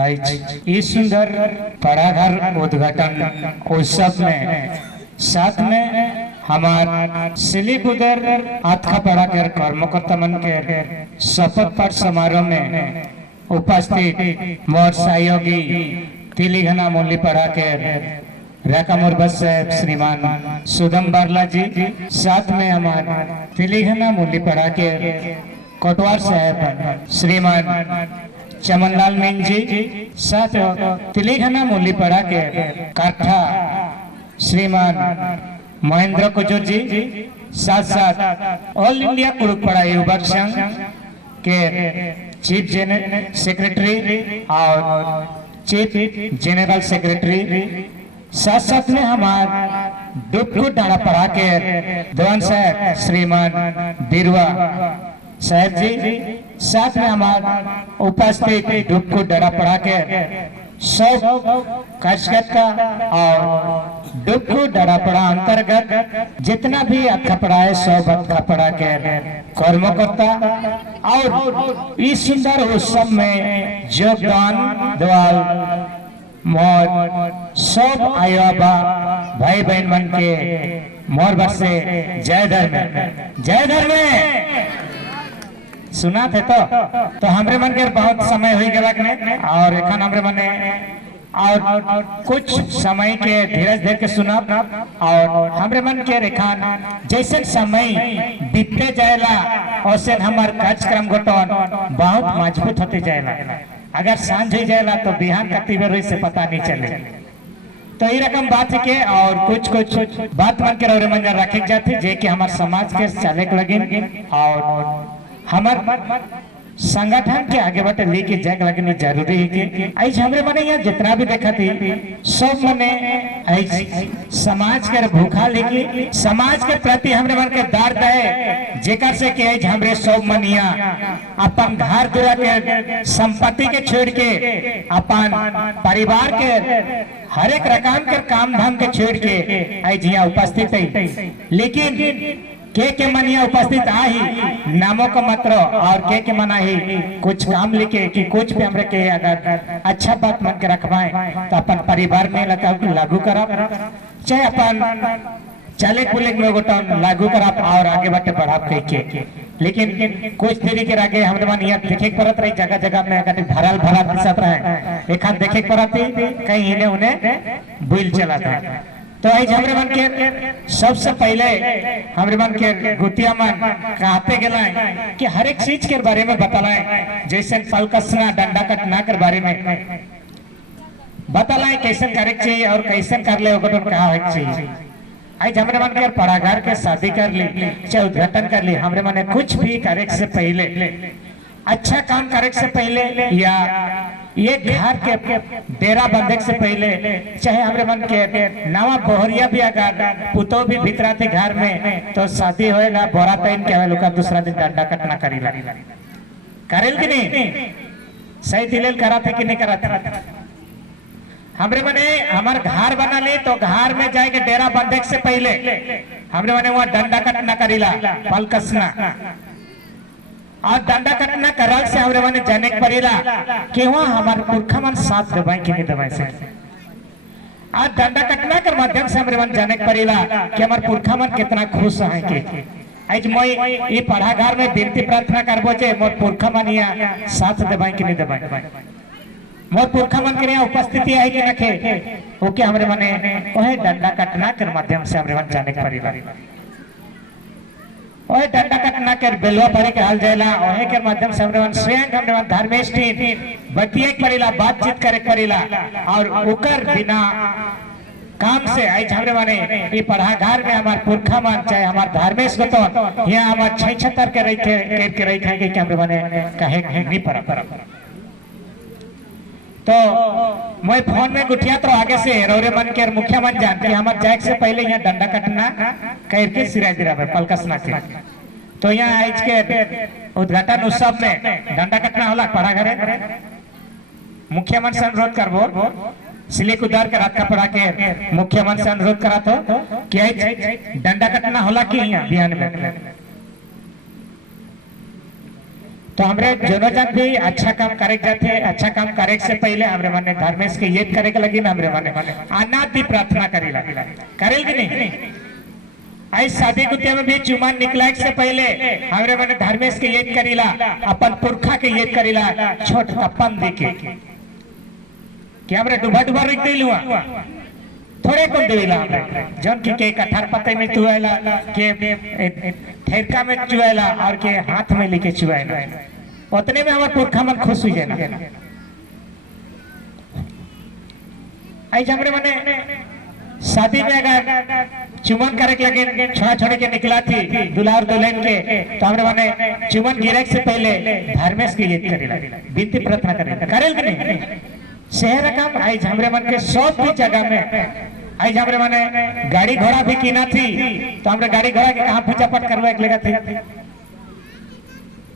आज इस सुंदर पढ़ाघर उद्घाटन उत्सव में साथ में हमार सिलीगुदर आत्खा पढ़ाकर कर्मकर्ता मन के शपथ पाठ समारोह में उपस्थित मोर सहयोगी तिलीघना मूल्य पढ़ाकर राकामोर बस साहब श्रीमान सुदम बारला जी, साथ में हमारे तिलीघना मूल्य पढ़ाकर कोटवार साहब श्रीमान चमनलाल मीन जी, साथ तिलीघना मूल्य पढ़ाकर काठा श्रीमान महेंद्र कुजूर जी, साथ साथ ऑल इंडिया कुरुक पढ़ा युवक संघ के चीफ सेक्रेटरी और चीफ जनरल सेक्रेटरी, साथ साथ में हमारे डुबकू डाड़ा पढ़ा के देवान साहब श्रीमान बिरवा साहब जी, साथ में हमारे उपस्थित डुबकू डाड़ा पढ़ा के सब कार्यकर्ता और डुबकू डाड़ा पड़ा अंतर्गत जितना भी अखपड़ा है सब अखपड़ा के कर्मकर्ता और इस सुंदर उत्सव में योगदान दवाल मोर सब आयोबा भाई बहन मन के मोर बरसे जय धर्म सुना थे तो हमरे मन के बहुत समय हुई गया और एखन हमरे मने और कुछ समय के धीरज धीरे के सुना और हमरे मन के रेखान जैसे समय बीतते जाएला वैसे हमार कार्यक्रम घटन बहुत मजबूत होते जाएला। अगर सांझ हो जाएला तो बिहान कति बेर हुई से पता नहीं चले। तो ये रकम बात है के और कुछ बात मन के मन रखे जाती जे कि हमारे समाज के चले लगे और हमार संगठन के आगे बढ़े लेके जाके लगनी जरूरी है कि आज हमरे मने यहाँ जितना भी देखा थी सब मने आज समाज के भूखा लेके समाज के प्रति हमरे मन के दर्द है जेकर से कि आज हमरे सब मन यहाँ अपन घर दुरा के संपत्ति के छोड़ के अपन परिवार के हर एक रकम के काम धाम के छोड़ के आज यहाँ उपस्थित है। लेकिन के मन यहाँ उपस्थित आ ही नामों का मात्र और के मना ही कुछ काम लेके कि कुछ भी हमरे के अगर अच्छा बात मन के रखवाएं तो अपन परिवार में लागू करा चाहे अपन चले पुलिक में गोटन लागू करा और आगे बढ़े बढ़ाव के। लेकिन कुछ देरी के आगे हमरे मन यहाँ देखे पड़त रही जगह जगह में कहीं भरल दिसत रहे एक देखे पड़त कहीं इन्हें उन्हें भूल चला था। तो आज हमरे मन के सबसे पहले हमरे मन के गुतिया मन कहते गला कि हर एक चीज के बारे में बतालाए जैसे फल कसना डंडा कटना के बारे में बतालाए कैसे करे चाहिए और कैसे कर ले कहा चाहिए। आज हमरे मन के पढ़ाघर के शादी कर ली चाहे उद्घाटन कर ली हमरे मन कुछ भी करे से पहले अच्छा काम करे से पहले या ये घर के डेरा बंधे से पहले चाहे हमरे मन के नवा बोहरिया भी अगर पुतो भी भीतरा थे घर में तो शादी होएगा बोरा तैन के लोग दूसरा दिन डंडा कटना करेला करेल कि नहीं सही दिलेल करा थे कि नहीं करा था। हमरे मने हमार घर बना ले तो घर में जाके डेरा बंधे से पहले हमरे मने वहाँ डंडा कटना करेला पल कसना और डंडा कटना करल से हमरे मने जाने पड़ेला कि वहाँ हमारे पुरखा मन साथ दबाई कि नहीं दबाई से और डंडा कटना के माध्यम से हमरे मन जाने पड़ेला कि हमारे पुरखा मन कितना खुश है कि आज मैं ये पढ़ाघर में विनती प्रार्थना करबो जे मोर पुरखा मन यहाँ साथ दबाई कि नहीं दबाई मोर पुरखा मन के यहाँ उपस्थिति है कि रखे ओके हमरे मने वही डंडा कटना के माध्यम से हमरे मन जाने पड़ेला ओए डंडा कटना कर बेलवा पड़े के हाल जाएला ओहे के माध्यम से हमरे मन स्वयं हमरे मन धर्मेश बतिये पड़ेला बातचीत करे पड़ेला और ओकर बिना काम से आज हमरे माने ये पढ़ाघर में हमार पुरखा मन चाहे हमार धर्मेश को तो यहाँ हमार 76 के रही थे कि हमरे माने कहे नहीं पड़ा तो मैं फोन में गुठिया तो आगे से रौरे मन के मुखिया मन जानते हमारे जाए से पहले यहाँ डंडा कटना करके सिरा दिरा पलकसना के तो यहाँ आज के उद्घाटन उत्सव में डंडा कटना होला पढ़ा घरे मुखिया मन से अनुरोध करबो सिलीगुदर के रात का पढ़ा के मुखिया मन से अनुरोध करा तो कि डंडा कटना होला कि यहाँ बिहान में तो हमरे दोनों जन भी अच्छा काम करे जाते, अच्छा काम करे से पहले हमरे माने धर्मेश के ये करे के लगी ना, हमरे माने अनादि प्रार्थना करेला, करेल कि नहीं? आई शादी कुतिया में भी चुमान निकला से पहले हमरे माने धर्मेश के ये करीला, अपन पुरखा के ये करीला, छोट अपन देके कि हमरे डुबा डुबा रख देलुआ थोड़े कौन देला हमरे जौन की के कठार पत्ते में चुआला के ठेरका में चुआला और के हाथ में लेके चुआला, उतने में हमार पुरखा मन खुश हो जाए। आई हमरे माने शादी में अगर चुमन करे के लगे छोड़ा छोड़े के निकला थी दूल्हा और दुल्हन के, तो हमरे माने चुमन गिरे से पहले धर्मेश की ये करेला, विनती प्रार्थना करेला, करेल कि नहीं? शहर काम आई हमरे मन के सब भी जगह में आई हमरे माने गाड़ी घोड़ा भी कीना थी, तो हमरे गाड़ी घोड़ा के कहाँ पूजा पाठ करवा लगा थे,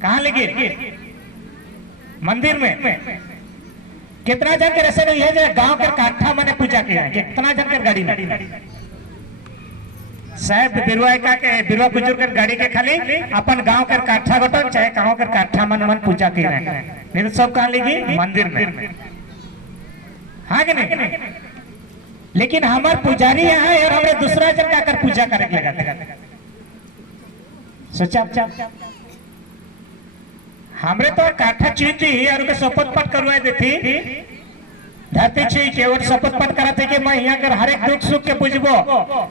कहाँ लगे? मंदिर में। कितना जन के ऐसे नहीं है जो गांव के काठा मैंने पूजा किया, कितना जन के गाड़ी में साहब बिरुआ का के बिरुआ बुजुर्ग के गाड़ी के खाली अपन गांव के काठा गोटन चाहे गांव के काठा मन पूजा किया है, नहीं तो सब कहाँ लगी? मंदिर में। हाँ कि नहीं? लेकिन हमार पुजारी यहाँ है और हमरे दूसरा जन का कर पूजा करे लगा, सोचा हमरे तो काठा चीती और उनके शपथ पाठ करवा देती धरती छी के और शपथ पाठ कराते कि मैं यहाँ कर हर एक दुख सुख के पूजबो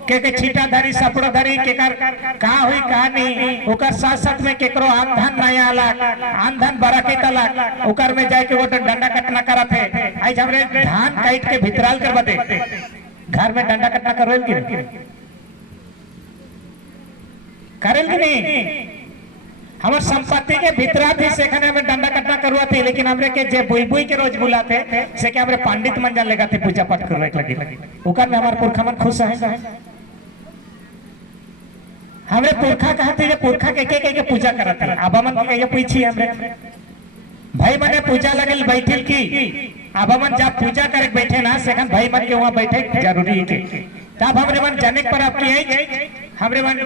के छीटा धारी सपड़ा धारी के कर कहाँ हुई कहाँ नहीं, उकर साथ साथ में केकरो आम धन नया अलग आम धन बड़ा के तलक उकर में जाए के वो डंडा कटना करते आज हमरे धान काट के भितराल करवा दे, घर में डंडा कटना करोल कि नहीं? करेल कि नहीं? हमार संपत्ति के भितरा थी से हमें डंडा कटना करवा थे, लेकिन हमरे के जे बुई बुई के रोज बुलाते से के हमरे पंडित मन जान लगा थे पूजा पाठ करवाए लगी, उकर में हमार पुरखा मन खुश है। हमरे पुरखा कहते जे पुरखा के पूजा करते अब मन के पूछी हमरे भाई मने पूजा लगल बैठल की अब मन जब पूजा करे बैठे ना सेखन भाई मन के वहां बैठे जरूरी है के तब हमरे मन जाने पर आपकी है हमरे मन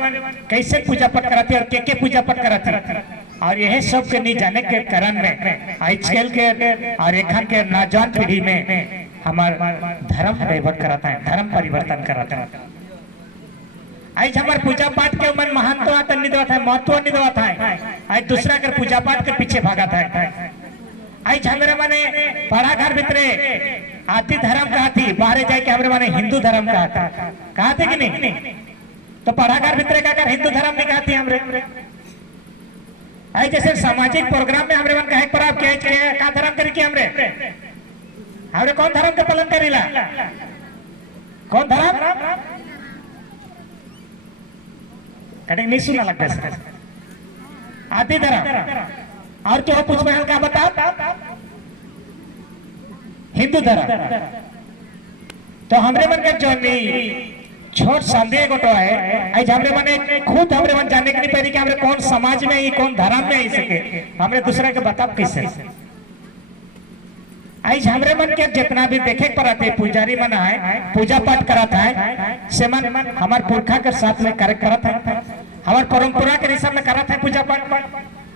कैसे पूजा पाठ कराती और के पूजा पाठ कराती, और यह सब के नहीं जाने के कारण में आजकल के और एखन के नौजवान पीढ़ी में हमार धर्म डाइवर्ट कराता है, धर्म परिवर्तन कराता है। आज हमार पूजा पाठ के मन महत्व आता नहीं देता है, महत्व नहीं देता है, आज दूसरा कर पूजा पाठ के पीछे भागा था। आज हमारे माने पढ़ा घर भितरे आदि धर्म कहा थी, बाहर जाए के हमारे माने हिंदू धर्म कहा थे कि नहीं? तो पढ़ा घर भितरे का कर हिंदू धर्म नहीं कहती हमरे। आज जैसे सामाजिक प्रोग्राम में हमारे मन कहे पर आप क्या धर्म करी कि हमरे कौन धर्म का पालन करेला? कौन धर्म? कहीं नहीं सुना लगता है आदि धर्म और क्या पूछ में का बता हिंदू धर्म। तो हमरे मन का जो नहीं छोट संदेह गोटो है आज हमरे मन खुद हमरे मन जानने के नहीं पड़ी कि हमरे कौन समाज में ही कौन धर्म में ही सके हमरे दूसरे के बताब कैसे। आज हमरे मन के जितना भी देखे पर आते पुजारी मन है पूजा पाठ कराता है से मन हमार पुरखा के साथ में कार्य कराता है, हमार परंपरा के हिसाब में कराता है पूजा पाठ,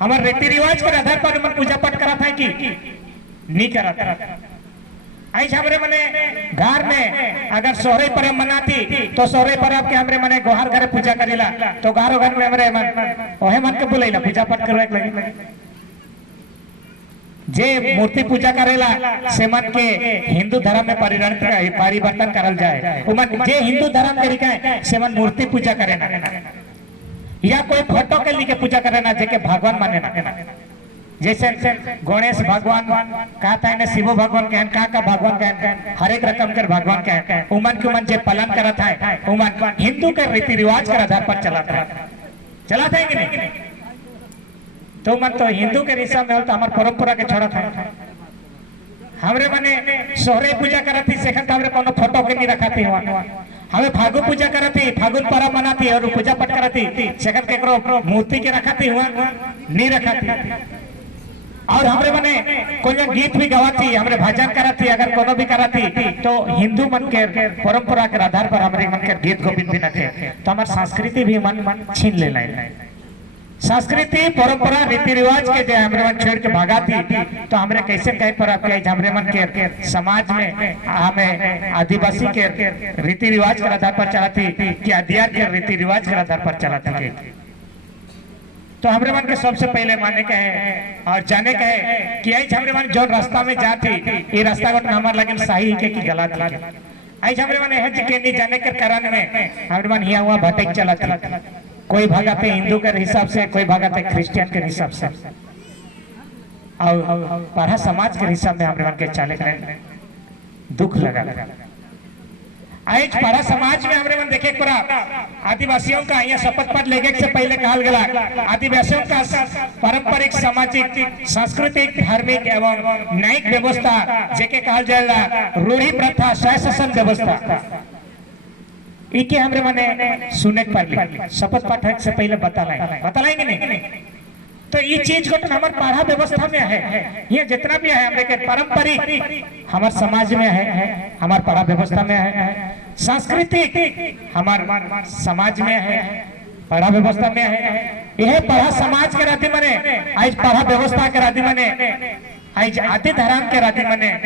हमारे रीति रिवाज के आधार पर मन पूजा पाठ कराता है कि नहीं कराता। आज हमरे मने घर में अगर सोहरे पर्व मनाती तो सोहरे पर्व के हमरे मने गोहार घरे पूजा करेला तो गारो घर में हमरे मन ओहे मन के बुलाइला पूजा पाठ करवाए लगे। जे मूर्ति पूजा करेला से मन के हिंदू धर्म में परिवर्तन करल जाए, उमन जे हिंदू धर्म तरीका है से मन मूर्ति पूजा करे ना या कोई फोटो के लिए पूजा करे ना जेके भगवान माने ना, जैसे गणेश भगवान कहता है ना शिव भगवान के का भगवान के हर एक रकम कर भगवान के उमन के उमन जे पालन करता है उमन हिंदू के रीति रिवाज के आधार पर चलाता है कि नहीं? तो मन तो हिंदू के हिसाब में हो तो हमारे परंपरा के छोड़ा था हमरे मने सोहरे पूजा करती सेखन तो हमरे कोनो फोटो के नहीं रखाती हुआ हमें फागु पूजा करती फागुन पर्व मनाती और पूजा पाठ करती सेखन केकरो मूर्ति के रखाती हुआ नहीं रखाती, और हमरे मने कोई गीत भी गवाती हमरे भजन कराती अगर कोनो भी कराती तो हिंदू मन के परंपरा के आधार पर हमरे मन के गीत गोविंद भी नथे तो हमार संस्कृति भी मन छीन ले संस्कृति परंपरा रीति रिवाज के जो हमरे मन छोड़ के भागा थी तो हमरे कैसे कह पर हमरे मन के समाज में हमें आदिवासी के रीति रिवाज के आधार पर चला थी कि अदियार के रीति रिवाज के आधार पर चला थी। तो हमरे मन के सबसे पहले माने के है और जाने के है कि आज हमरे मन जो रास्ता में जाती ये रास्ता को हमारे लगे सही के कि गलत है। आज हमरे मन है के नहीं जाने के कारण में हमरे मन हिया हुआ भटक चला था। कोई भागते हिंदू के हिसाब से, कोई भागते क्रिश्चियन के हिसाब से और पढ़ा समाज के हिसाब में हमरे मन के चाले करे दुख लगा। आज पढ़ा समाज में हमरे मन देखे पूरा आदिवासियों का यहाँ शपथ पाठ लेके से पहले कहा गया आदिवासियों का पारंपरिक सामाजिक सांस्कृतिक धार्मिक एवं न्यायिक व्यवस्था जेके कहा जाएगा रूढ़ी प्रथा शासन व्यवस्था इके हमरे मने सुने पर शपथ पाठ से पहले बताएंगे नहीं तो ये चीज को तो हमारे पढ़ा व्यवस्था में है। ये जितना भी है हमरे के पारंपरिक हमारे समाज में है, हमारे पढ़ा व्यवस्था में है, सांस्कृतिक हमारे समाज में है, पढ़ा व्यवस्था में है। यह पढ़ा समाज के राधे मने आज पढ़ा व्यवस्था के राधे मने आज आदि धर्म के राधे मने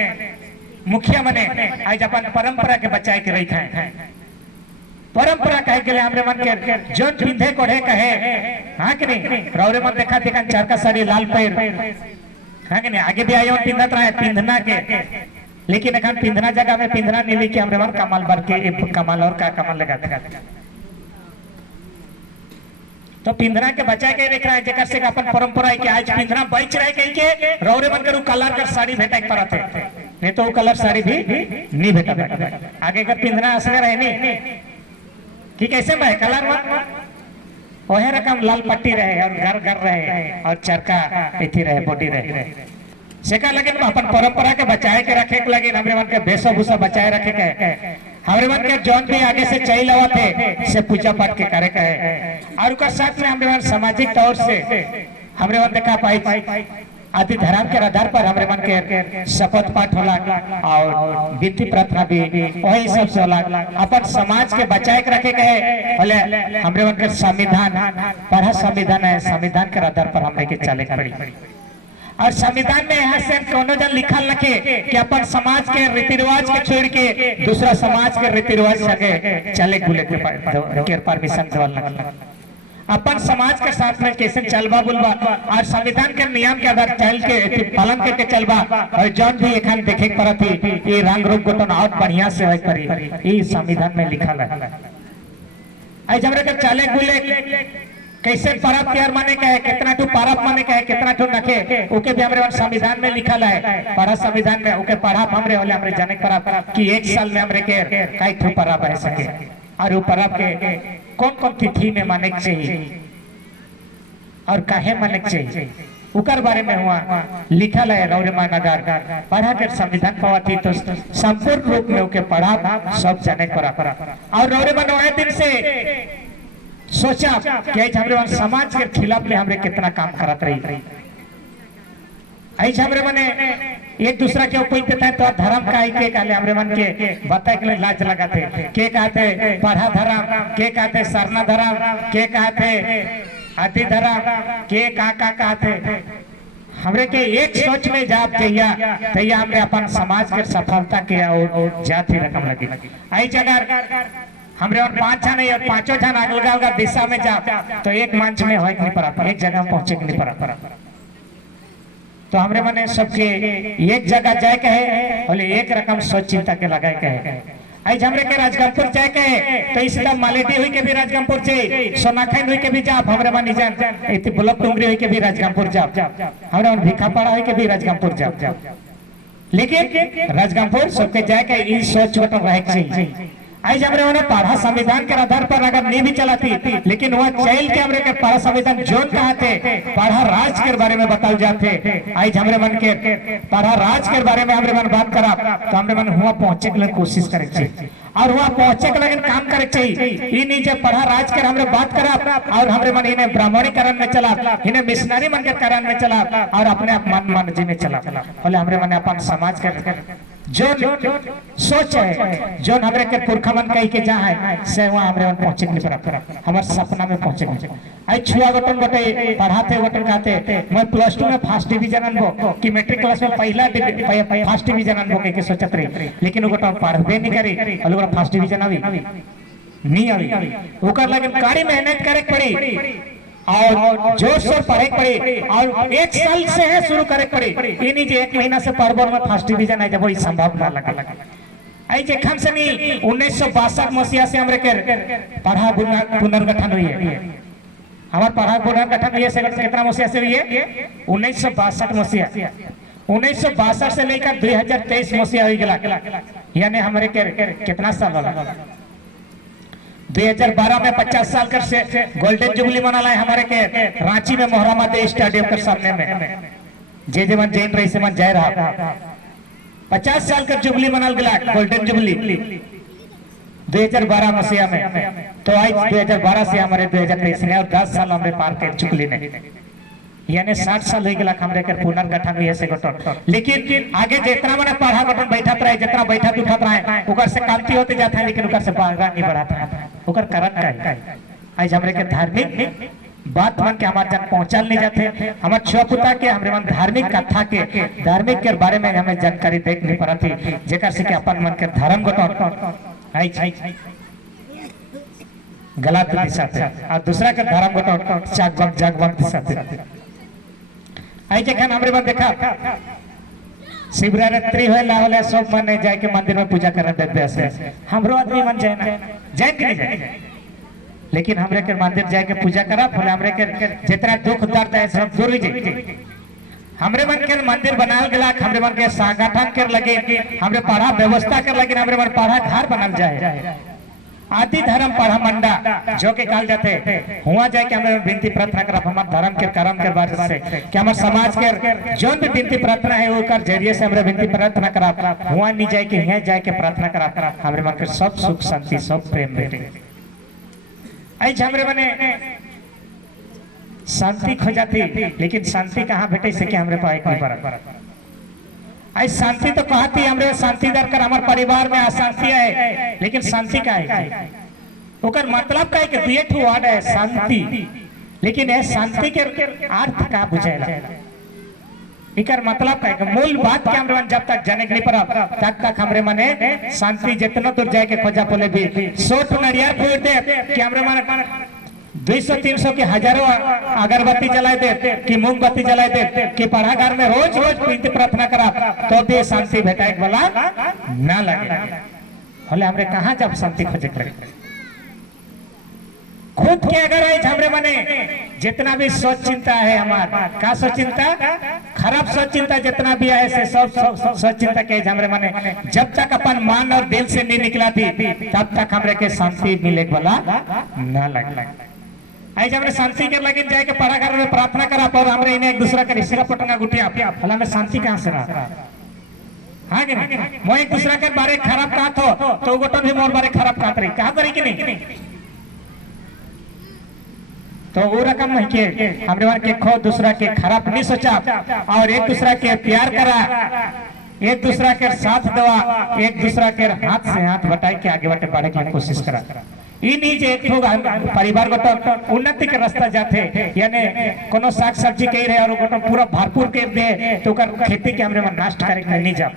मुखिया मने आज अपन परंपरा के बचाए के रही है। परंपरा कहे के लिए हमरे मन के जोन पिंधे कोढ़े कहे हाँ कि नहीं रौरे मन देखा देखा चरका साड़ी लाल पैर हाँ कि नहीं आगे भी आयो पिंधत रहे पिंधना के लेकिन अखन पिंधना जगह में पिंधना नहीं लिखी हमरे मन कमल भर के कमल और का कमल लगा तो पिंधना के बचाए के देख रहा है जेकर से अपन परंपरा है कि आज पिंधना बच रहे कहीं के रौरे मन के कलर कर साड़ी भेटा के परत है नहीं तो कलर साड़ी भी नहीं भेटा आगे का पिंधना असर रहे नहीं कि कैसे भाई कलर वह रकम लाल पट्टी रहे और घर घर रहे और चरका इथी रहे बॉडी रहे सेका लगे अपन परंपरा के बचाए के रखे के लगे हमरे मन के वेशभूषा बचाए रखे के हमरे मन के जौन भी आगे से चल आवा थे से पूजा पाठ के करे के और उसका साथ में हमरे मन सामाजिक तौर से हमरे मन देखा पाई आदि धर्म के आधार पर हमरे मन के शपथ पाठ होला और विधि प्रार्थना भी वही सब से होला अपन समाज के बचाए के रखे के बोले हमरे मन के संविधान पढ़ा संविधान है संविधान के आधार पर हमरे के चले पड़ी और संविधान में यहाँ से कोनो जन लिखल रखे कि अपन समाज के रीति रिवाज के छोड़ के दूसरा समाज के रीति रिवाज सके चले गुले के परमिशन देवल अपन समाज के साथ में कैसे चलबा बुलबा और संविधान के नियम के आधार चल के पालन करके चलबा और जौन भी एखन देखे पड़ा थी ये रंग रूप गठन और बढ़िया से होय पड़ी ये संविधान में लिखल है। आज हमरे के चले गुले कैसे परब त्योहार माने का है कितना टू परब माने का है कितना टू नखे ओके भी हमरे संविधान में लिखल है पढ़ा संविधान में ओके पढ़ा हमरे होले हमरे जाने परब कि एक साल में हमरे के कई ठो परब रह सके और वो परब के कौन कौन तिथि में माने के चाहिए और काहे माने के चाहिए उकर बारे में हुआ लिखल है रौरे मानगार पढ़ा कर संविधान पावती तो संपूर्ण रूप में ओके पढ़ा सब जाने पड़ा और रौरे मनवाए दिन से सोचा कि आज हमरे समाज के खिलाफ में हमरे कितना काम करत रही आज हमरे मने एक दूसरा के कोई देता है तो धर्म का के कहले हमरे मन के बताए के लाज लगाते के कहते पढ़ा धर्म के कहते सरना धर्म के कहते अति धर्म के का कहते हमरे के एक सोच में जाप जइया तैया हमरे अपन समाज के सफलता के और जाति रकम लगी आई जगह हमरे और पांच जन नहीं और पांचों जन अगल दिशा में जा तो एक मंच में हो नहीं पड़ा एक जगह पहुंचे नहीं पड़ा तो हमरे मने सबके एक जगह जाए के है बोले एक रकम सोच चिंता के लगाए के है आज हमरे के राजगंजपुर जाए के है तो इसका मालेटी हुई के भी राजगंजपुर जाए सोनाखैन हुई के भी जा हमरे मन जान इति ब्लॉक टुंगरी हुई के भी राजगंजपुर जा हमरे मन भिखापाड़ा हुई के भी राजगंजपुर जा लेकिन राजगंजपुर सबके जाए के ई सोच वटन रहे चाहिए आज हमरे उन्हें पढ़ा संविधान के आधार पर अगर नहीं भी चलाती लेकिन वह चैल के हमरे के पढ़ा संविधान जोन कहा थे पढ़ा राज के बारे में बताल जाते आज हमरे मन के पढ़ा राज के बारे में हमरे मन बात करा तो हमरे मन हुआ पहुंचे के लिए कोशिश करे चाहिए और हुआ पहुंचे के लिए काम करे चाहिए ये नहीं जब पढ़ा राज के हमरे बात करा और हमरे मन इन्हें ब्राह्मणीकरण में चला इन्हें मिशनरी मन के करण में चला और अपने आप मन जी में चला बोले हमरे मन अपन समाज के जो सोच है जो हमरे के पुरखा मन कही के जा है से वहां हमरे मन पहुंचे नहीं पर हमर सपना में पहुंचे नहीं आई छुआ गटन बटे पढ़ाते गटन कहते मैं प्लस 2 में फर्स्ट डिवीजन अनबो कि मैट्रिक क्लास में पहला फर्स्ट डिवीजन अनबो के सोचत रही लेकिन वो गटन पढ़बे नहीं करी और लोग फर्स्ट डिवीजन अभी नहीं अभी ओकर लगे कड़ी मेहनत करे पड़ी और जोर से पढ़े पड़े और 1 साल से है शुरू करे पड़े ये नहीं जे 1 महीना से पढ़बो में फर्स्ट डिवीजन आ जाबो ई संभव ना लगा आई जे खन सनी 1962 मसीहा से हमरे के पढ़ा पुनर्गठन हुई है हमार पढ़ा पुनर्गठन हुई है से कितना मसीहा से हुई है 1962 मसीहा 1962 से लेकर 2023 मसीहा हुई गेला यानी हमरे के कितना साल होला 2012 में 50 साल कर से गोल्डन जुबली मनाला है हमारे के रांची में मोहरामा दे स्टेडियम के सामने में जे मन जैन रही से मन जय रहा 50 साल का जुबली मनाल गला गोल्डन जुबली 2012 मसीहा में तो आज 2012 से हमारे 2023 में और 10 साल हमरे पार कर चुकली ने यानी 60 साल हो गया हमरे के पुनर्गठन हुई से गठन लेकिन आगे जितना मैंने पढ़ा गठन बैठत रहे जितना बैठत उठत रहे ओकर से कालती होते जाता है लेकिन ओकर से आगे नहीं बढ़ाता है ओकर कारण का है आज हमरे के धार्मिक बात मन के हमारे जन पहुंचाल नहीं जाते हमारे छुआपुता के हमरे मन धार्मिक कथा के धार्मिक के बारे में हमें जानकारी देख नहीं पड़ा थी जेकर से कि अपन मन के धर्म गठन आई गलत दिशा से और दूसरा के धर्म गठन जागवक दिशा से आई जखन हमरे मन देखा शिवरात्रि होला होला सब मन जाए के मंदिर में पूजा करन देते से हमरो आदमी मन जाए ना जाए कि नहीं जाए लेकिन हमरे के मंदिर जाए के पूजा करा भले हमरे के जितना दुख दर्द है सब दूर हो जाए हमरे मन के मंदिर बनाल गेला हमरे मन के संगठन कर लगे हमरे पढ़ा व्यवस्था कर लगे हमरे मन पढ़ा घर बनल जाए आदि धर्म पढ़ा मंडा जो के काल जाते हुआ जाए कि हमें विनती प्रार्थना करब हमार धर्म के कर्म के बारे से कि हमार समाज के जो भी विनती प्रार्थना है वो कर जरिए से हमरे विनती प्रार्थना करब हुआ नहीं जाए कि यहाँ जाए के प्रार्थना करब हमरे मन के सब सुख शांति सब प्रेम भेटे आई हमरे मने शांति खोजाती लेकिन शांति कहाँ भेटे से कि हमरे पाए नहीं पड़ा आई शांति तो कहती हमरे शांति दर कर हमारे परिवार में अशांति है लेकिन शांति का है ओकर मतलब का है कि दुए ठो वर्ड है शांति लेकिन ये शांति के अर्थ का बुझाएला इकर मतलब का है मूल बात के हमरे मन जब तक जाने नहीं पड़ा तब तक हमरे मने शांति जितना दूर जाए के खोजा बोले भी सोट नरिया फूट दे कि हमरे मन 200-300 के हजारों अगरबत्ती जलाए दे कि मोमबत्ती जलाए दे कि पढ़ागार में रोज रोज विनती प्रार्थना करा तो दे शांति भेटाए वाला ना लगे भले हमरे कहाँ जब शांति खोजे करे खुद के अगर है हमरे मने जितना भी सोच चिंता है हमार का सोच चिंता खराब सोच चिंता जितना भी है से सब सोच चिंता के हमरे मने जब तक अपन मन और दिल से नहीं निकला थी तब तक हमरे के शांति मिले वाला ना लगे आई जब शांति के लगे जाए के पढ़ा घर में प्रार्थना करा और हमरे इन्हें एक दूसरा का रिश्ता पटना गुटिया भला में शांति कहां से रहा हाँ कि नहीं मैं एक दूसरा के बारे खराब कहा तो गोटन भी मोर बारे खराब कहा रही कहा रही कि नहीं तो वो रकम है कि हमरे मन के खो दूसरा के खराब नहीं सोचा और एक दूसरा के प्यार करा एक दूसरा के साथ दवा एक दूसरा के हाथ से हाथ बटाई के आगे बढ़े बढ़े की कोशिश करा एक परिवार को उन्नति के रास्ता जाते यानी कोनो साग सब्जी कही रहे और गोटो पूरा भरपूर कर दे तो खेती के हमरे मन नष्ट करे नहीं जा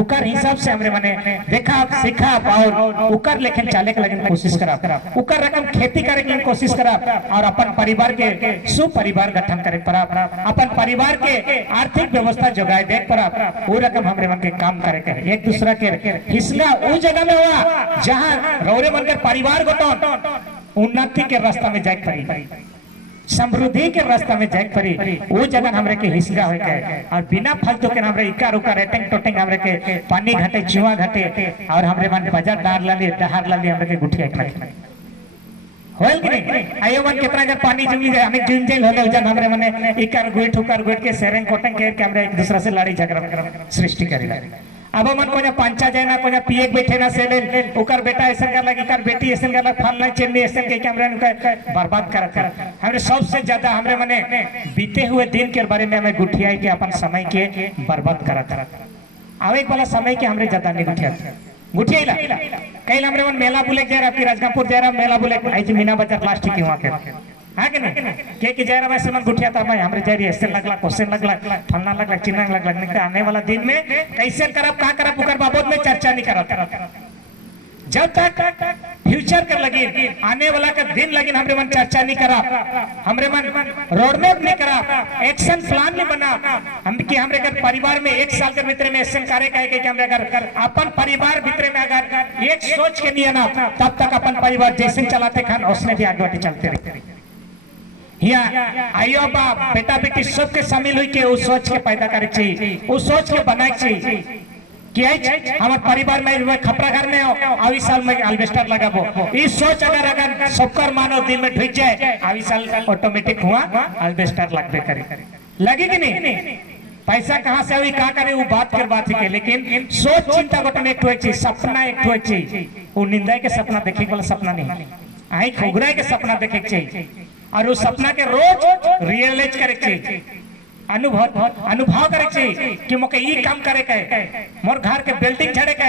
ओकर हिसाब से हमरे मने देखा सीखा और ओकर लेकिन चाले के लेकिन कोशिश करा ओकर रकम खेती करे के कोशिश करा और अपन परिवार के सुपरिवार गठन करे पड़ा अपन परिवार के आर्थिक व्यवस्था जोगाए देख पड़ा वो रकम हमरे मन के काम करे के एक दूसरा के हिस्सा उस जगह में हुआ जहां रौरे मन के परिवार उन्नति के रास्ता में जाए पड़ी समृद्धि के रास्ता में जाए पड़ी वो जगह हमरे के हिस्सा हो गए और बिना फालतू के हमरे इकार उकार रेटिंग टोटिंग हमरे के पानी घटे चुआ घटे और हमरे मन बाजार डार लाली डहार लाली हमरे के गुठिया के होल कि नहीं आयो मन कितना जब पानी जुमी जाए हमें जुम जेल होले जब हमरे मने इकार गुट उकार गुट के सेरेंग कोटिंग के हमरे एक दूसरा से लड़ी झगड़ा सृष्टि करेला अब मन को पंचा जाए ना को पिए बैठे ना से ओकर बेटा ऐसा कर लगी कर बेटी ऐसा कर लग फल नहीं चेन्नी ऐसा के कैमरे बर्बाद करत है हमरे सबसे ज्यादा हमरे मने बीते हुए दिन के बारे में हमें गुठियाई के अपन समय के बर्बाद करत आवे वाला समय के हमरे ज्यादा नहीं गुठिया कई हमरे मन मेला बुले जा रहा फिर राजगापुर जा रहा मेला बुले आई मीना बाजार प्लास्टिक की वहां के हाँ कि नहीं के जा रहा वैसे मन गुठिया था भाई हमरे जा रही ऐसे लगला क्वेश्चन लगला फलना लगला चिन्ह लगला नहीं आने वाला दिन में कैसे करब का करब उकर बाबत में चर्चा नहीं करत जब तक फ्यूचर कर लगी आने वाला का दिन लगी हमरे मन चर्चा नहीं करा हमरे मन रोड मैप नहीं करा एक्शन प्लान नहीं बना हम कि हमरे घर परिवार में एक साल के भीतर में एक्शन करे कहे कि हमरे घर अपन परिवार भीतर में अगर एक सोच के नहीं ना तब तक अपन परिवार जैसे चलाते खान उसने भी आगे बढ़ते चलते रहे आइयो बाप बेटा बेटी सबके शामिल हुई के उस सोच के पैदा करे चाहिए उस सोच के बनाए चाहिए कि हमारे परिवार में खपरा घर में आवी साल में अल्बेस्टर लगाबो इस सोच अगर सबकर मानो दिल में ढुक जाए आवी साल ऑटोमेटिक हुआ अल्बेस्टर लगबे करे लगे कि नहीं पैसा कहाँ से हुई कहाँ करे वो बात कर बात ही के लेकिन सोच चिंता गठन एक चाहिए सपना एक चाहिए वो निंदा के सपना देखे वाला सपना नहीं आई खुगरा के सपना देखे चाहिए और उस सपना के रोज रियलाइज करे चाहिए अनुभव करे चाहिए कि मोके ई काम करे के मोर घर के बिल्डिंग झड़े के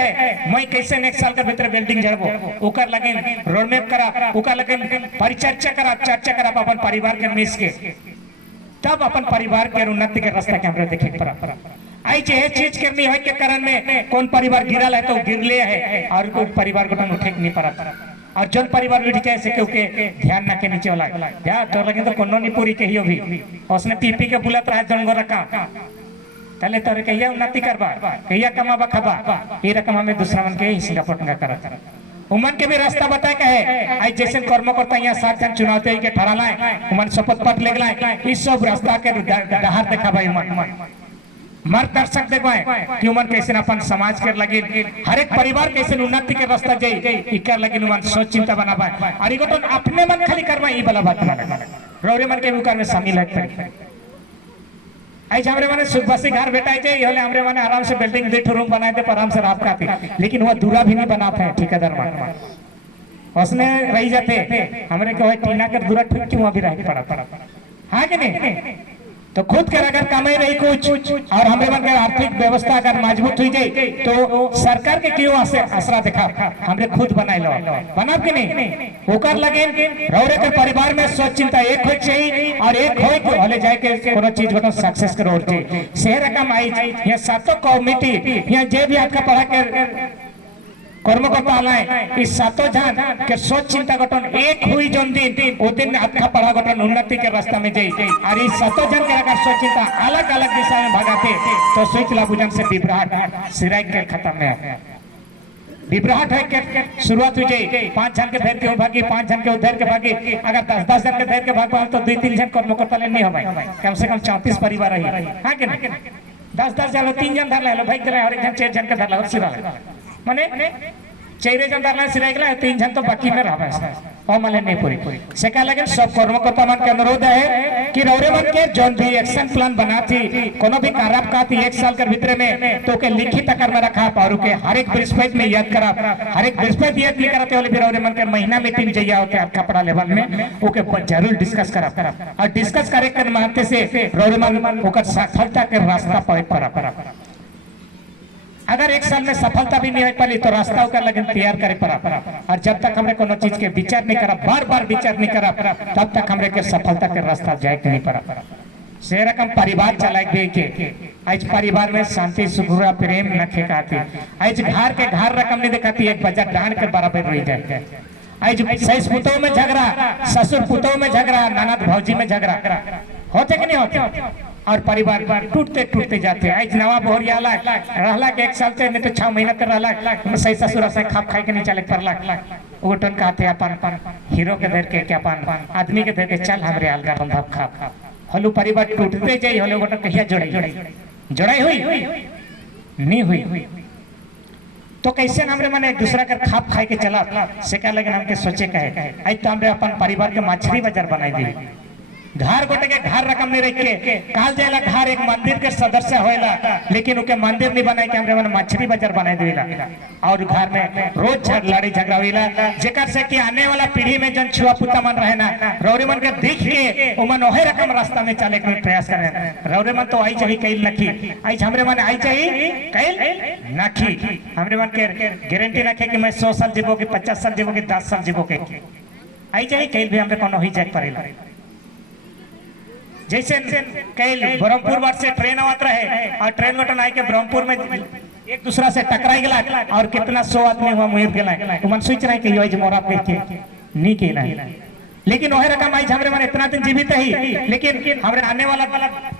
मैं कैसे नेक्स्ट साल के भीतर बिल्डिंग झड़बो ओकर लगे रोड मैप करा ओकर लगे परिचर्चा करा चर्चा करा अपन परिवार के मिस के तब अपन परिवार के उन्नति के रास्ता के हमरे देखे पड़ा आई जे चीज करनी है के कारण में कौन परिवार गिरल है तो गिरले है और कोई परिवार को उठे नहीं पड़ा और जन परिवार उठ जाए से क्योंकि ध्यान ना के नीचे वाला ध्यान तो लगे तो कोनो नहीं पूरी कहियो भी उसने पीपी के बुलत रहा जन गो रखा तले तोरे कहिया उन्नति करबा कहिया कमाबा खबा ये रकम हमें दूसरा मन के ही सिंगापुर का करत उमन के भी रास्ता बताए का है आई जैसे कर्म करता यहाँ 7 जन चुनाव के ठहरा है उमन शपथ पत्र ले गए इस सब रास्ता के डहार देखा भाई उमन मर्द दर्शक देखवाए कि उमन कैसे अपन समाज के लगी हर एक परिवार कैसे उन्नति के रास्ता जाई इकर लगी उमन सोच चिंता बना पाए और इको तो अपने मन खाली करवा ई वाला बात ना रौरे मन के मुकार में शामिल है आई हमरे माने सुखबसी घर बेटाई जाए होले हमरे माने आराम से बिल्डिंग 2 रूम बनाए थे आराम से रात खाती लेकिन वो दूरा भी नहीं बनाते हैं ठेकेदार मान उसने रही जाते हमरे के टीना के दूरा ठुक क्यों अभी रह पड़ा हाँ कि नहीं तो खुद कर अगर कमाई रही कुछ और हमें मन आर्थिक व्यवस्था अगर मजबूत हुई जाए तो सरकार के क्यों असरा देखा हमरे खुद बनाए लो बनाब के नहीं ओकर लगे रौरे के परिवार में सोच चिंता एक हो चाहिए और एक हो कि होले जाए के कोनो चीज गठन सक्सेस करो चाहिए शहर रकम आई यहाँ सातों कमिटी यहाँ जे भी आपका पढ़ा के कर्मकर्ता आलाय इस सातों जन के सोच चिंता गठन एक हुई जोन दिन वो दिन आपका पढ़ा गठन उन्नति के रास्ता में जाई और इस सातों जन के अगर सोच चिंता अलग अलग दिशा में भागाते तो सोच लाभुजन से बिभराट सिराई के खत्म है बिभराट है के शुरुआत हो जाए 5 जन के धैर्य के भागी 5 जन के उधर के भागी अगर 10-10 जन के धैर्य के भाग तो 2-3 जन कर्मकर्ता ले नहीं हो कम से कम 34 परिवार रही हाँ के 10-10 जन 3 जन धर ले भाई और एक जन 4 जन के धर लो सिरा माने 4 जन धरला सिराई गला 3 जन तो बाकी में रहा और माले नहीं पूरी से क्या लगे सब कर्मकर्ता मन के अनुरोध है कि रौरे मन के जोन भी एक्शन प्लान बना थी कोनो भी कार्य का थी 1 साल के भीतर में तो के लिखित आकार में रखा और के हर एक बृहस्पति में याद करा हर एक बृहस्पति याद नहीं कराते वाले फिर रौरे मन के महीना मीटिंग चाहिए होते आपका पढ़ा लेवल में ओके जरूर डिस्कस करा और डिस्कस करे के मानते से रौरे मन ओकर सफलता के रास्ता पड़ा अगर 1 साल में सफलता भी नहीं हो पाली तो रास्ता होकर लगन तैयार करे पड़ा और जब तक हमरे कोनो चीज के विचार नहीं करा बार विचार नहीं करा तब तक हमरे के सफलता के रास्ता जाए नहीं पड़ा से रकम परिवार चलाए के आज परिवार में शांति सुखुरा प्रेम न खेकाती आज घर के घर रकम नहीं दिखाती एक बजट डांड के बराबर रह जाए आज सस पुतों में झगड़ा ससुर पुतों में झगड़ा ननद भौजी में झगड़ा होते कि नहीं होते और परिवार टूटते जाते आज नवा बोहरिया रहला के 1 साल से नहीं तो 6 महीना तक रहला सही ससुर से खाप खाए के नहीं चले परला उठन कहते अपन हीरो के धर के अपन आदमी के धर के चल हमरे अलगा बंधा खाप हलू परिवार टूटते जाई हले गोटा कहिया जोड़ाई हुई नहीं हुई तो कैसे हमरे माने एक दूसरा का खाप खाए के चला से क्या लगे हमके सोचे कहे आज तो हमरे अपन परिवार के मछली बाजार बनाई दी घर गोटे के घर रकम नहीं रख के कहल जाएला घर एक मंदिर के सदस्य होएला, लेकिन उके मंदिर नहीं बनाए के हमरे मन मछली बाजार बनाए देला और घर में रोज लड़ाई झगड़ा होइला, जेकर से कि आने वाला पीढ़ी में जन छुआ पुता मन रहे ना रौरे मन के देख के उमन ओहे रकम रास्ता में चले के प्रयास करे। रौरे मन तो आई चाहिए कईल नखी, आई हमरे मन आई चाहिए कईल नखी। हमरे मन के गारंटी रखे कि मैं 100 साल जीवो कि 50 साल जीवो कि 10 साल जीवो के आई चाहिए कईल भी हमरे कोनो ही जाए पड़ेला। जैसे कल ब्रह्मपुर बार से ट्रेन आवत रहे और ट्रेन घटन आई के ब्रह्मपुर में एक दूसरा से टकराई गला और कितना 100 आदमी हुआ मुहिर गला मन सोच रहे कि योज मोरा पे के नी के ना, लेकिन वह रकम आई हमरे मन इतना दिन जीवित ही, लेकिन हमरे आने वाला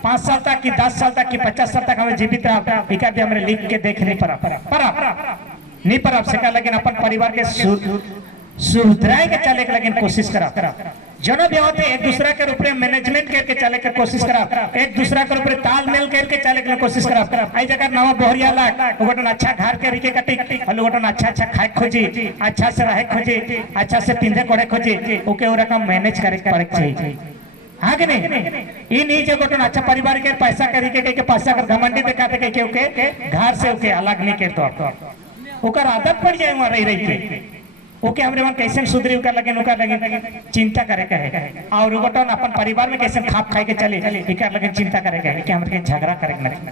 5 साल तक कि 10 साल तक कि 50 साल तक हमें जीवित रहा इका भी हमरे लिख के देख नहीं पड़ा सका, लेकिन अपन परिवार के सुधराए के चले के लेकिन कोशिश करा जनो भी होते एक दूसरा के ऊपर मैनेजमेंट करके चले के कोशिश करा, एक दूसरा के ऊपर तालमेल करके चले के कोशिश करा। आई जगह नवा बोहरिया लाग गोटन अच्छा घर के रिके कटी हलो गोटन अच्छा खाए खोजी, अच्छा से रहे खोजी, अच्छा से पिंधे कोड़े खोजी, ओके ओ रकम मैनेज करे पड़े चाहिए। हाँ कि नहीं ई नहीं जो गोटन अच्छा परिवार के पैसा के रिके के पैसा कर घमंडी दिखाते के ओके घर से ओके अलग नहीं कर तो ओकर आदत पड़ जाए वहां रह रही के ओके हमरे मन कैसे सुधरी ओकर लगे चिंता करे के है और गोटन अपन परिवार में कैसे खाप खाए के चले एकर लगे चिंता करे के है कि हमरे झगड़ा करे के नहीं।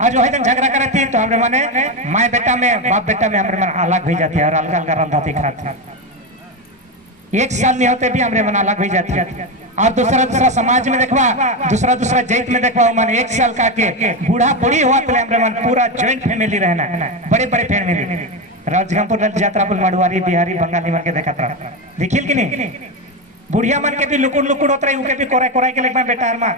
और जो है जब झगड़ा करे थी तो हमरे माने माँ बेटा में बाप बेटा में हमरे मन अलग हो जाते हैं और अलग अलग रंधा दिखाते हैं। एक साल नहीं होते भी हमरे मन अलग हो जाते हैं और दूसरा समाज में देखवा दूसरा जात में देखवा मन 1 साल का के बूढ़ा बूढ़ी हुआ तो हमरे मन पूरा जॉइंट फैमिली रहना बड़े फैमिली राजगंजपुर जात्रापुर मड़ुआरी बिहारी बंगाली मन के देखा था देखिल कि नहीं बुढ़िया मन के भी लुकुड़ होता है उके भी कोराई के लग बेटा हरमा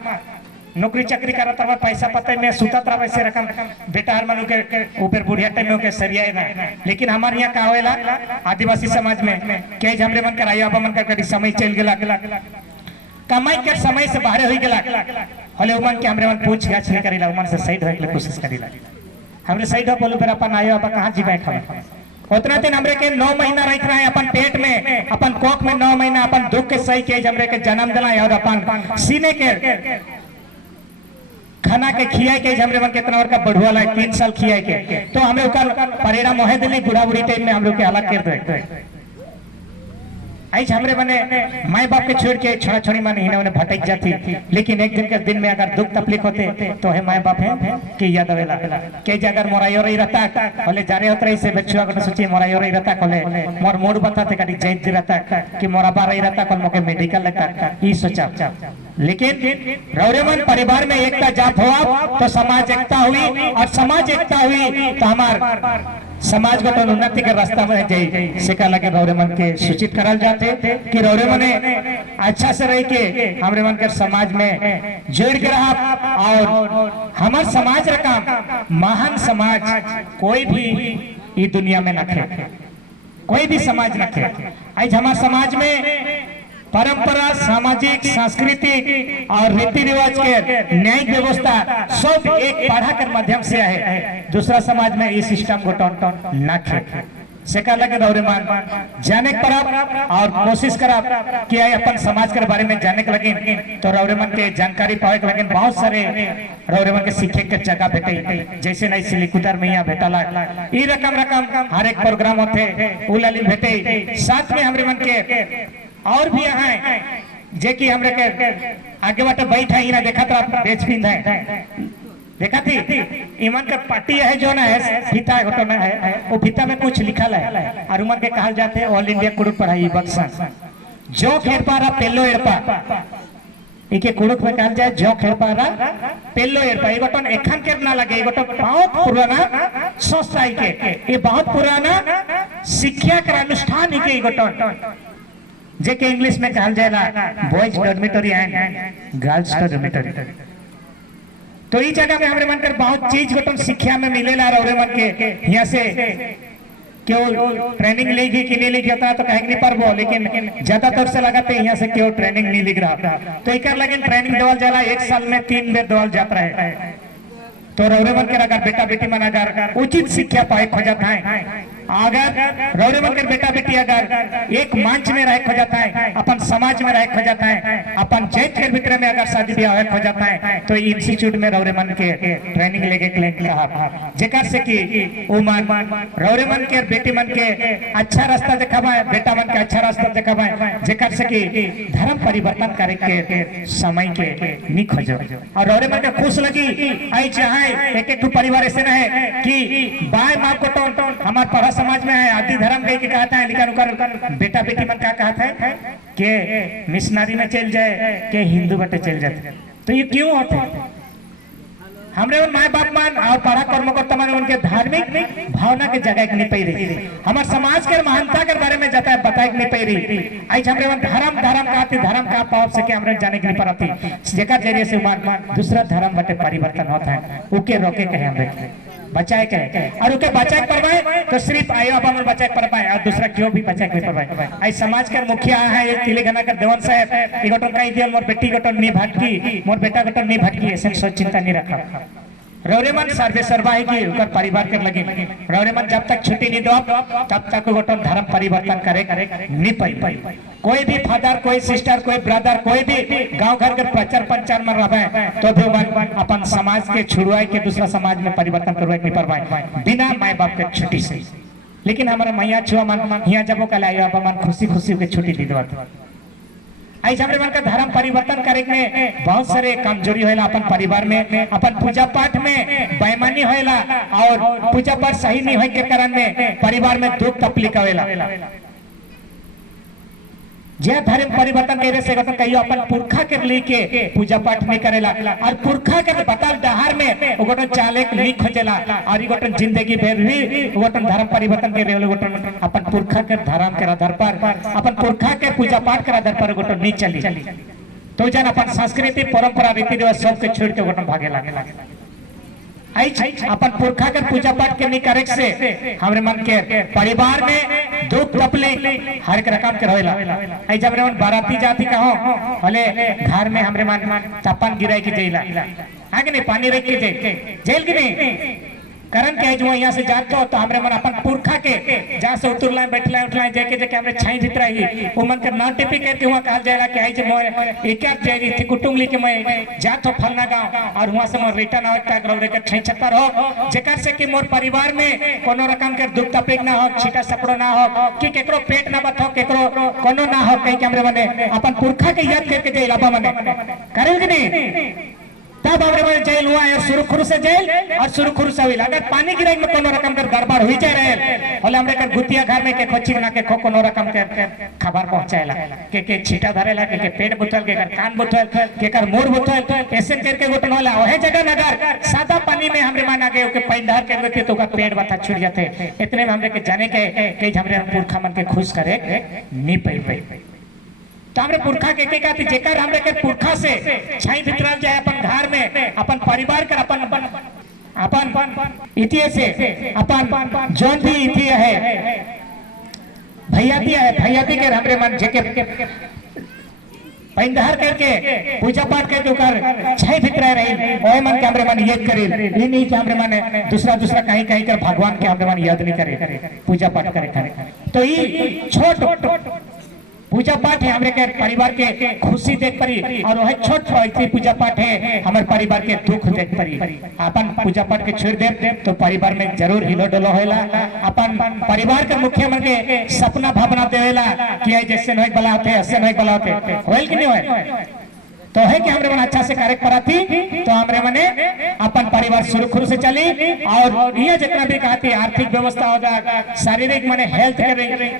नौकरी चाकरी करत रहा पैसा पता में सुतत रहा वैसे रकम बेटा हरमा के ऊपर बुढ़िया टाइम में सरिया ना, लेकिन हमारे यहाँ का होएला आदिवासी समाज में के हमरे मन कर आया मन कर समय चल गेला कमाई के समय से बाहर हो गेला हले उमन के हमरे मन पूछ गाछ नहीं करेला उमन से सही होए के कोशिश करेला हमरे सही हो बोलू फिर अपन आयो अब कहां जीवे खाए उतना दिन हमरे के 9 महीना रह रहे हैं अपन पेट में अपन कोख में 9 महीना अपन दुख के सही के हमरे के जन्म दिला और अपन सीने के खाना के खिया के हमरे मन कितना और का बढ़ुआ ला 3 साल खिया के तो हमें ओकर परेड़ा मोहे दिली बुढ़ा बुढ़ी टाइम में हम लोग के अलग कर दे आज हमरे मने माई बाप के छोड़ के छोड़ा छोड़ी मन ही ने भटक जाती, लेकिन एक दिन के दिन में अगर दुख तकलीफ होते तो है माई बाप है कि याद आवेला के अगर मोरायो रही रहता बोले जारे होत रही से बच्चों को सोची मोरायो रही रहता कोले मोर मोड़ बताते कदी जैत रहता कि मोरा बा रही रहता कल मोके मेडिकल लगता ई सोचा, लेकिन रौरेमन परिवार में एकता जाप हुआ तो समाज एकता हुई और समाज एकता हुई तो हमार समाज को तो उन्नति के रास्ता में जाए सिका लगे रौरे मन के सूचित करल जाते कि रौरे मने अच्छा से रह के हमरे मन के समाज में जोड़ के रहा और हमार समाज रकम महान समाज कोई भी इस दुनिया में न थे, कोई भी समाज न थे। आज हमारे समाज में परंपरा सामाजिक सांस्कृतिक और रीति रिवाज के न्यायिक व्यवस्था सब एक पढ़ा के माध्यम से है, दूसरा समाज में इस सिस्टम को टन न खे सेका लगे रौरेमान जाने करब और कोशिश करब कि अपन समाज के बारे में जाने के लगे तो रौरेमान के जानकारी पावे के लगे बहुत सारे रौरेमान के सीखे के जगह भेटे जैसे नहीं सिलिकुदर में यहाँ भेटला ई रकम हर एक प्रोग्राम होते उलाली भेटे साथ में हमरे मन के और भी यहाँ जे कि हमरे के आगे बाटे बैठा ही ना देखा तो बेच पिंध है देखा थी ईमान का पार्टी है जो ना है फीता घटना है वो फीता में कुछ लिखा है और उमर के कहा जाते हैं ऑल इंडिया कुड़ुक पढ़ाई बक्सन जो खेल पा रहा पेलो एड़पा इके कुड़ुक में कहा जाए जो खेल पा रहा पेलो एड़पा ये घटन एखन के ना लगे ये घटन बहुत पुराना संस्था के ये बहुत पुराना शिक्षा का अनुष्ठान ही के घटन जे के इंग्लिश में कहा जाएगा boys dormitory and girls dormitory. तो इस जगह में हमरे मन कर बहुत चीज घटन शिक्षा में मिलेला और मन के यहाँ से क्यों ट्रेनिंग लेगी कि नहीं लेगी तो कहे नहीं पारबो, लेकिन ज्यादातर से लगाते यहाँ से क्यों ट्रेनिंग नहीं लिख रहा तो एक लगे ट्रेनिंग देवल जाला 1 साल में 3 बेर देवल जाता है। तो रौरे मन के अगर बेटा बेटी मन अगर उचित शिक्षा पाए खोजत है अगर रौरे मन के बेटा बेटी अगर एक मंच में रह जाता है, अपन समाज में रह जाता है, अपन जैत के भीतर में अगर शादी ब्याह हो जाता है, तो इंस्टीट्यूट में रौरे मन के ट्रेनिंग लेके क्लिनिक कहा जेकर से कि ओ मन रौरे मन के बेटी मन के अच्छा रास्ता दिखावा, बेटा मन के अच्छा रास्ता दिखावा, जेकर से कि धर्म परिवर्तन करे के समय के नहीं खोजो और रौरे मन के खुश लगी। आई चाहे एक एक परिवार ऐसे रहे कि बाय माँ को तो हमारे पढ़ा समाज में है आदि धर्म के कहता है, लेकिन बेटा बेटी मन का कहता है कि मिशनरी में चल जाए के हिंदू बटे चल जाते। तो ये क्यों होते? हमरे उन माए बाप मान और पढ़ा कर्मकर्ता मान उनके धार्मिक भावना के जगह नहीं पई रही, हमारे समाज के महानता के बारे में जाता है बताए नहीं पई रही। आज हमरे उन धर्म धर्म कहते धर्म का पाप से क्या हमरे जाने की नहीं पड़ती, जेकर जरिए से दूसरा धर्म बटे परिवर्तन होता है, उके रोके कहे हमरे बचाए के और उके बचाए करवाए तो सिर्फ आयो अब हम बचाए कर पाए और दूसरा क्यों भी बचाए कर पाए। आई समाज के मुखिया है एक तिले घना कर देवन साहब एक गठन कही दियल मोर बेटी गठन नहीं भटकी, मोर बेटा गठन नहीं भटकी, ऐसे सोच चिंता नहीं रखा। रौरेमन सर्वे सर्वाही की उकर परिवार के लगे रौरेमन जब तक छुट्टी नहीं दो तब तक गठन धर्म परिवर्तन करे नहीं पाई। कोई भी फादर कोई सिस्टर कोई ब्रदर कोई भी गांव घर के प्रचार पंचार में रहे तो भी अपन समाज के छुड़वाए के दूसरा समाज में परिवर्तन करवाए नहीं पाए बिना माए बाप के छुट्टी से। लेकिन हमारा मैया छुआ मन यहाँ जब कल आयो मन खुशी खुशी के छुट्टी दी दो। ऐसे हमरे मन का धर्म परिवर्तन करे में बहुत सारे कमजोरी होएला अपन परिवार में, अपन पूजा पाठ में बेईमानी होएला और पूजा पाठ सही नहीं होए के कारण में परिवार में दुख तकलीफ होएला। जे धर्म परिवर्तन करे से गठन कहियो अपन पुरखा के लेके पूजा पाठ नहीं करेला और पुरखा के बताल डहार में गठन चाले नहीं खोजेला और ई गठन जिंदगी भर भी गठन धर्म परिवर्तन के रेले गठन अपन पुरखा के धर्म के आधार पर अपन पुरखा के पूजा पाठ के आधार पर गठन नहीं चली तो जन अपन संस्कृति परंपरा रीति रिवाज सब के छोड़ के गठन भागे लागेला। अपन पुरखा के पूजा पाठ के नहीं करे से हमरे मन के परिवार में दुख तकलीफ हर एक रकम के रहेला। आई जब हमरे बाराती जाति कहो भले घर में हमरे मन तपन गिराई के जेला आगे नहीं पानी रख के जेल की नहीं कारण के जो यहाँ से जाते हो तो हमरे मन अपन पुरखा के जहाँ से उतरला बैठला उठला जाके जाके हमरे छाई भीतर ही वो मन के ना टिपी करके वहाँ कहा जाएगा कि आई जे मोय एक जाएगी थी कुटुंब लेके मैं जात हो फलना गांव और वहाँ से मोर रिटर्न आवे तक रौरे के छई छत्तर हो जेकर से कि मोर परिवार में कोनो रकम के दुख तकलीफ ना हो छीटा सपड़ो ना हो कि केकरो पेट ना बथो केकरो कोनो ना हो कहीं के हमरे मने अपन पुरखा के याद करके जे इलाबा मने करे कि नहीं तब हमरे जेल हुआ है सुरखुरु से जेल और सुरखुरु से हुई अगर पानी गिराई में कोनो रकम कर गड़बड़ हुई जाए रहे बोले हमरे कर गुतिया घर में के खोची बना के खो कोनो रकम के खबर पहुंचाएला के छीटा धरेला के पेट बुतल के कर कान बुतल के कर मुंह बुतल ऐसे करके गुटन होला ओहे जगह नगर सादा पानी में हमरे मान आगे ओके पैंधार कर देते तो का पेट बता छूट जाते इतने में हमरे के जाने के हमरे पुरखा मन के खुश करे नहीं पाई तो हमरे पुरखा के कहती जेकर हमरे के पुरखा से छाई भीतर जाए अपन घर में अपन परिवार कर अपन इतिहास से अपन जोन भी इतिहास है भैयाती के हमरे मन जेके पैंधार करके पूजा पाठ करके ओकर छाई भीतर रही ओए मन के हमरे मन याद करे ई नहीं कि हमरे मन दूसरा कहीं कर भगवान के हमरे मन याद नहीं करे पूजा पाठ करे तो ई छोट पूजा पाठ है हमरे के परिवार के खुशी देख परी और वह छोट पूजा पाठ है हमारे परिवार के दुख देख परी अपन पूजा पाठ के छोड़ दे तो परिवार में जरूर हिलो डोलो होला अपन परिवार के मुख्य मन के सपना भावना देवेला कि जैसे नहीं बलाते ऐसे नहीं बलाते होल कि नहीं होए तो है कि हमरे मन अच्छा से कार्य कराती तो हमरे मने अपन परिवार सुरक्षित से चली और ये जितना भी कहती आर्थिक व्यवस्था हो जाए शारीरिक मने हेल्थ के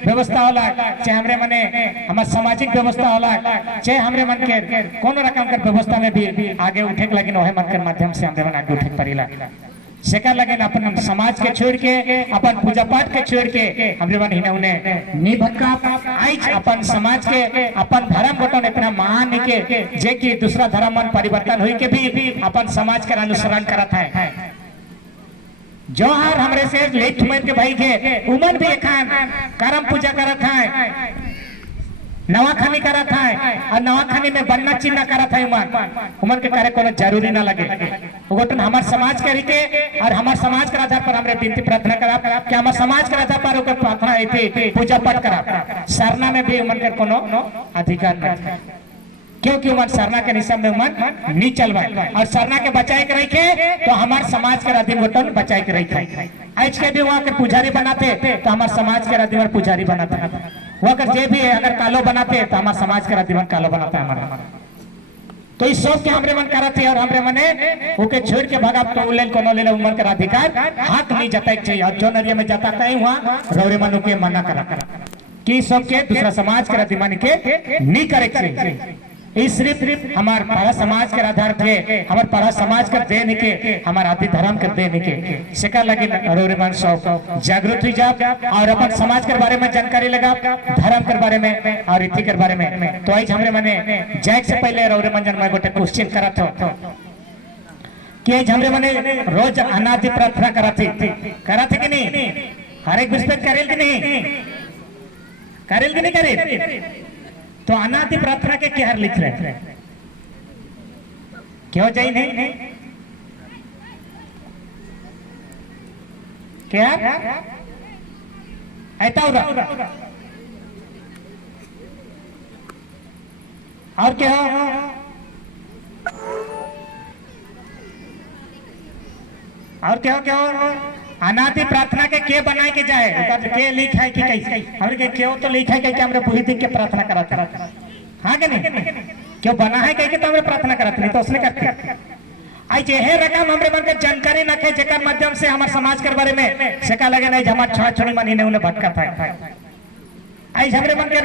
व्यवस्था होला चाहे हमरे मने हमारे सामाजिक व्यवस्था होला चाहे हमरे मन के कोनो रकम के व्यवस्था में भी आगे उठे के लगिन ओहे मन के माध्यम से हमरे मन आगे उठे परिला सेकर लगे अपन समाज के छोड़ के अपन पूजा पाठ के छोड़ के हमरे मन हिना उन्हें नहीं भटका आज अपन समाज के अपन धर्म बटन इतना महान के जे कि दूसरा धर्म मन परिवर्तन हुई के भी अपन समाज का अनुसरण करत है जो हर हमरे से लेट में के भाई के उमन भी एखान करम पूजा करत है नवाखानी करा था और नवाखानी में बनना चिन्ह करा था उमर के कार्य कोनो जरूरी ना लगे उगटन हमार समाज के रीते और हमार समाज के आधार पर हमरे विनती प्रार्थना करा कि हमार समाज के आधार पर ओकर प्रार्थना हेती पूजा पाठ करा सरना में भी उमर के कोनो अधिकार नहीं क्योंकि उमर सरना के निशान में उमर नहीं चलवाए और सरना के बचाए के रखे तो हमार समाज के आदमी गोटन बचाए के रखे आज के भी वहाँ के पुजारी बनाते तो हमारे समाज के आदमी पुजारी बनाते वो अगर जे भी है अगर कालो बनाते तो हमारे समाज के आदमी कालो बनाता है हमारा तो इस सब के हमरे मन कराते और हमरे मने ओके छोड़ के भागा तो उलेन कोनो ले उमर का अधिकार हक नहीं जताए चाहिए और जो नरिया में जताता है वहाँ रौरे मनु के मना करा कि सब के दूसरा समाज के आदमी के नहीं करे चाहिए इस सिर्फ हमारे पारा समाज के आधार पे हमारे पारा समाज कर देने के हमारे आदि धर्म कर देने के शिकार लगे मन सब जागरूक हुई जाओ और अपन समाज के बारे में जानकारी लगा धर्म के बारे में और रीति के बारे में तो आज हमरे मने जैक से पहले रौरे मंजन में गोटे क्वेश्चन करा था कि आज हमरे मने रोज अनादि प्रार्थना करा थी कि नहीं हर एक विस्पेट करेल कि नहीं करेल तो अनादि प्रार्थना के क्या लिख रहे क्यों जाई नहीं क्या ऐता होगा और क्या अनादि प्रार्थना के बनाए के जाए के लिखा है कि कैसे हमरे के क्यों तो लिखा है कि हमरे पूरी दिन के प्रार्थना करा था हाँ कि नहीं क्यों बना है कह के तो हमरे प्रार्थना करत नहीं तो उसने करते आई जे है रकम हमरे मन के जानकारी ना के जेकर माध्यम से हमार समाज के बारे में सेका लगे नहीं हमार छोड़ा छोड़ी मानी ने उन्हें भटका था आई हमरे मन के